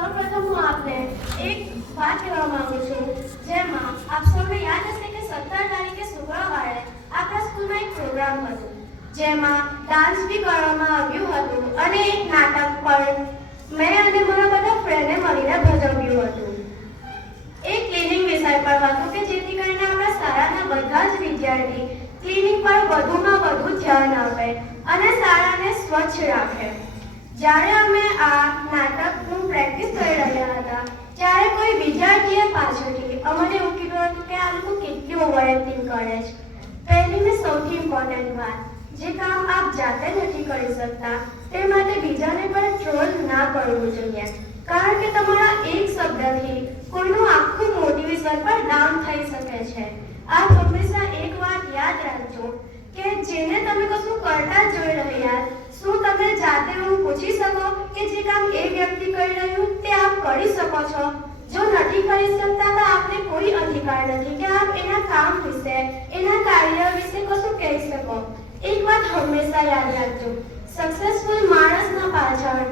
સૌપ્રથમ હું આપને એક વાત કહેવા માંગુ છું, જેમાં આપ સૌને યાદ હશે કે 17 તારીખે શુક્રવારે આપણા સ્કૂલમાં એક પ્રોગ્રામ હતો, જેમાં ડાન્સ બી કરવામાં આવ્યું હતું અને એક નાટક પણ મેં અને મારા બધા ફ્રેન્ડે મળીને ભજવ્યું હતું. એક ક્લિનિંગ વિષય પર હતું કે જેથી કરીને આપણા શાળાના બધા જ વિદ્યાર્થી ક્લિનિંગ પર વધુમાં વધુ ધ્યાન આપે અને શાળાને સ્વચ્છ રાખે. જ્યારે અમે આ નાટકનું પ્રેક્ટિસ કરી રહ્યા હતા ત્યારે કોઈ વિદ્યાર્થીએ પાછળથી અમને એવું કીધું હતું કે આ લોકો કેટલી ઓવર એક્ટિંગ કરે છે. પહેલી ને સૌથી ઇમ્પોર્ટન્ટ વાત, જે કામ આપ જાતે નથી કરી શકતા તે માટે બીજાને પણ ટ્રોલ ના કરવું જોઈએ, કારણ કે તમારા એક શબ્દથી કોઈનું આખું મોટિવેશન પર ડાઉન થઈ શકે છે. આપ હંમેશા એક વાત યાદ રાખજો કે જેને તમે કશું કરતા જોઈ રહ્યા, શું તમે જાતે એવું પૂછી શકો કે જે કામ એ વ્યક્તિ કરી રહ્યું તે આપ કરી શકો છો? જો નથી કરી શકતા તો આપને કોઈ અધિકાર નથી કે આપ એના કામ વિશે, એના કાર્ય વિશે કશું કહી શકો. એક વાત હંમેશા યાદ રાખજો, સક્સેસફુલ માણસના પાછળ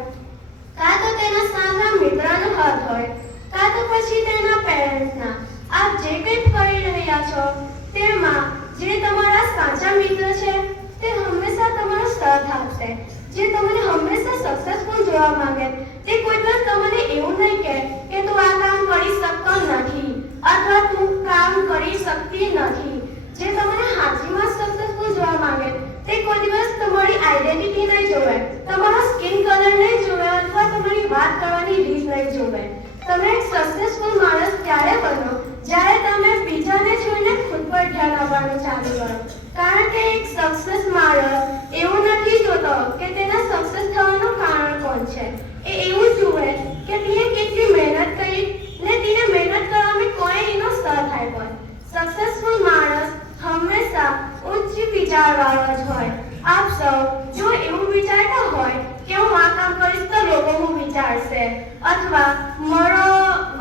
કાં તો તેના સારા મિત્રનો હાથ હોય, કાં તો પછી તેના પેરેન્ટ્સના. આપ જે કંઈ કરી રહ્યા છો તેમાં જે તમારા સાચા મિત્ર છે તે હંમેશા તમારો સાથ આપશે. જે તમને હંમેશા સક્સેસફુલ જોવા માંગે તે કોઈ દિવસ તમને એવું નહીં કહે કે તું આ કામ કરી શકતો નથી અથવા તું કામ કરી શકતી નથી. જે તમને હાથીમાં સક્સેસફુલ જોવા માંગે તે કોઈ દિવસ તમારી આઈડેન્ટિટી નહીં જોવે, તમારો સ્કિન કલર નહીં જોવે અથવા તમારી વાત કરવાની રીત નહીં જોવે. તમે એક સક્સેસફુલ માણસ ત્યારે બનો જ્યારે તમે બીજાને છોડીને ખુદ પર ધ્યાન આપવાનું ચાલુ કરો, કારણ કે એક સક્સેસ માણસ એવું નથી જોતો કે તેના સક્સેસ થવાનું કારણ કોણ છે. એ એવું જુએ કે તેને કેટલી મહેનત કરી ને તેને મહેનત કરવામાં કોઈ એનો સાથ આપ્યો. સક્સેસફુલ માણસ હંમેશા ઉચ્ચ વિચારવાળો જ હોય. આપ સૌ જો એવું વિચારતા હોય કે હું આ કામ કરીશ તો લોકો હું વિચારશે અથવા મારો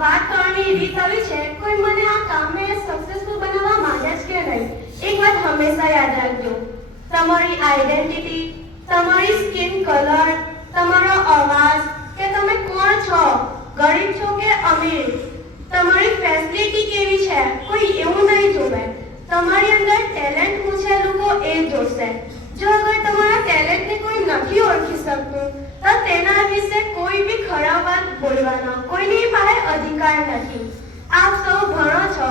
વાત કરવાની રીત આવી છે, કોઈ મને આ કામને સક્સેસફુલ બનાવવા માંગે છે કે નહીં, એક વાત હંમેશા યાદ રાખજો, તમારી આઈડેન્ટિટી, તમારી સ્કિન કલર, તમારો અવાજ, કે તમે કોણ છો, ગરીબ છો કે અમીર, તમારી ફેસિલિટી કેવી છે, કોઈ એવું નહીં જોવે. તમારી અંદર ટેલેન્ટ શું છે લોકો એ જોશે. જો અગર તમારા ટેલેન્ટને કોઈ નથી ઓળખી શકતું તો તેના વિશે કોઈ બી ખરાબ વાત બોલવાનો કોઈની પાસે અધિકાર નથી. આપ સૌ ભણો છો,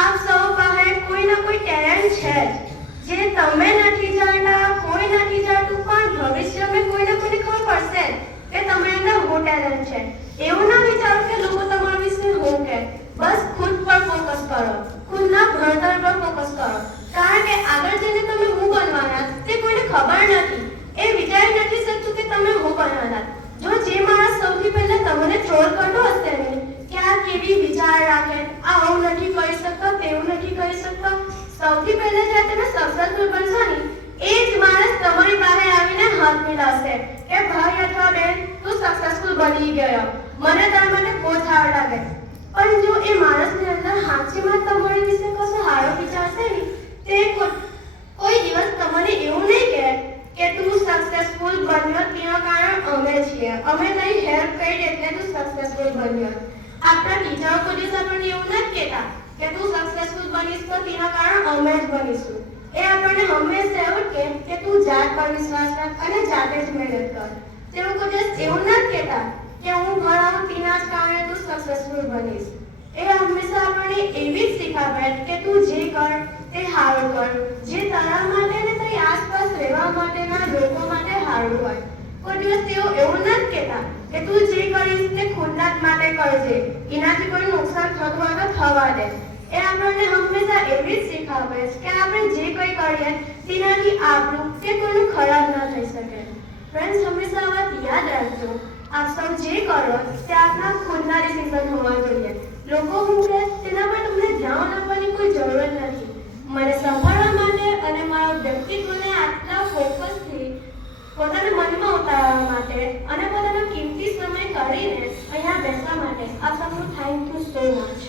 આપ સૌ પાસે કોઈ ના કોઈ ટેલેન્ટ છે જે તમે નથી જાણતા, કોઈ નથી જાણતું, પણ ભવિષ્યમાં કોઈને કોઈને ખબર પડશે કે તમારી અંદર શું ટેલેન્ટ છે. એવું ના વિચારો કે લોકો તમારા વિશે શું કહે. બસ ખુદ પર ફોકસ કરો, ખુદના ભણતર પર ફોકસ કરો, કારણ કે આગળ જઈને તમે શું બનવાના તે કોઈને ખબર નથી. એ વિચારી નથી શકતું કે તમે શું બનવાના. જો જે માણસ સૌથી પહેલા તમને ટ્રોલ કરતો હશે ને કે આ કેવી વિચાર રાખે, આ આવું નથી કરી શકતો, તેવું નથી કરી શકતો, સૌથી પહેલા જ્યારે તમે સક્સેસફુલ બનશો ને એ જ માણસ તમારી પાસે આવીને હાથ મિલાવશે કે ભાઈ અથવા બેન તું સક્સેસફુલ બની ગયો, મને તારા માટે બહુ સારું લાગે. પણ જો એ માણસની અંદર હાથીમાં તમારી વિશે કશો સારો વિચારશે ને તે કોઈ દિવસ તમને એવું નહીં કહે કે તું સક્સેસફુલ બન્યો તેનું કારણ અમે છીએ, અમે તારી હેલ્પ કરી એટલે તું સક્સેસફુલ બન્યો. આપણા ટીચરો કોઈ દિવસ આપણને એવું નથી કહેતા કે તું સક્સેસફુલ બનીશ તો તેના કારણ અમે જ બનીશું. એ આપણને હંમેશા એવું કહે કે તું જાત પર વિશ્વાસ રાખ અને જાતે જ મહેનત કર. તેઓ કોઈ દિવસ એવું નથી કહેતા કે હું ભણાવું તેના જ કારણે તું સક્સેસફુલ બનીશ. એ હંમેશા આપણને એવી જ શીખાવે કે તું જે કર તે સારું કર, જે તારા માટે ને તારી આસપાસ રહેવા માટેના લોકો માટે સારું હોય. કોઈ દિવસ તેઓ એવું નથી કહેતા કે તું જે કરીશ તે ખુદના જ માટે કરજે, એનાથી કોઈ નુકસાન થતું હોય તો થવા દે. એ આપણને હંમેશા એવી જ શીખાવે કે આપણે જે કંઈ કરીએ તેનાથી આપણું કે કોઈનું ખરાબ ના થઈ શકે. ફ્રેન્ડ્સ, હંમેશા આ વાત યાદ રાખજો, આપ સૌ જે કરો તે આપના ખુદના ડિસિઝન હોવા જોઈએ. લોકો શું કહે તેના પર તમને ધ્યાન આપવાની કોઈ જરૂર નથી. મને સંભાળવા માટે અને મારા વ્યક્તિત્વને આટલા ફોકસથી પોતાના મનમાં ઉતારવા માટે અને પોતાનો કિંમતી સમય કાઢીને અહીંયા બેસવા માટે આપ સૌનું થેન્ક યુ સો મચ.